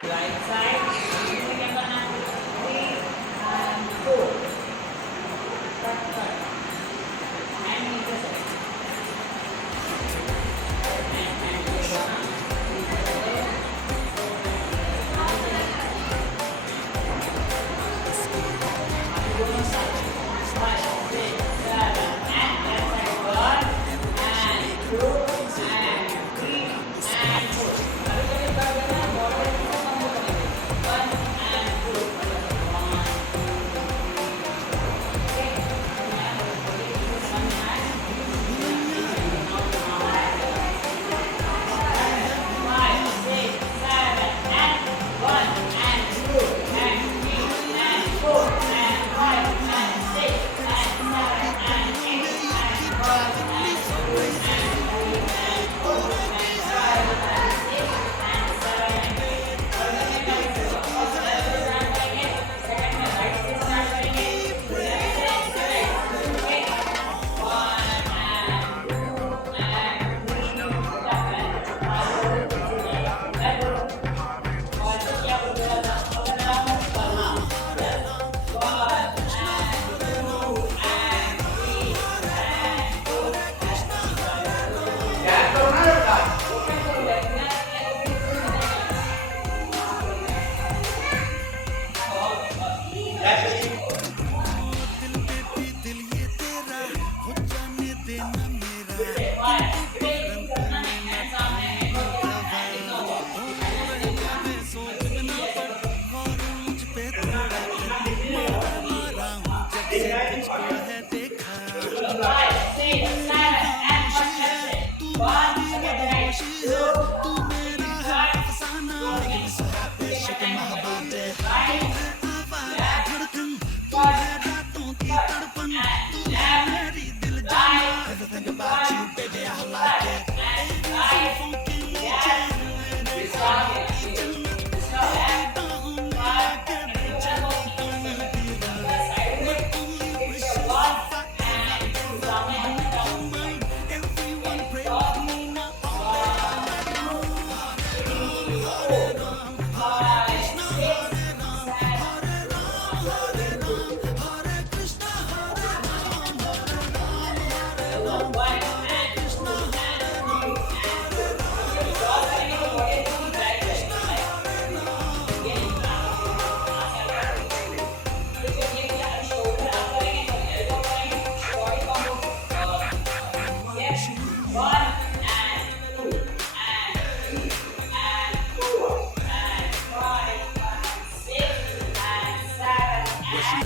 Right side. Remember now. 3 and 4. Cut, cut. And intercept. And go down. Dono side. 5, 6, 7. And left side. 1 and 2 and 3 and 4. अभी कभी कर देना border को कम करेंगे. 1 and 2. 1. Okay. Now one hand. 5, 6, 7 and 1 and 2 and 3 and 4 and 5 and 6 and 7 and 8 and 1 and 2 and 3 and 4 and 5 and 6 and 7 and 8. और मैंने क्या किया? फर्स्ट लेफ्ट से स्टार्ट करेंगे, सेकंड में राइट से स्टार्ट करेंगे, लेफ्ट से राइट. ओके. 1 and 2 and 3 7 5 और क्या बोल रहा था? अगर हम करना 1 and 2 and 3 and 4 क्या करना है बेटा? ओपन करो लेफ्ट में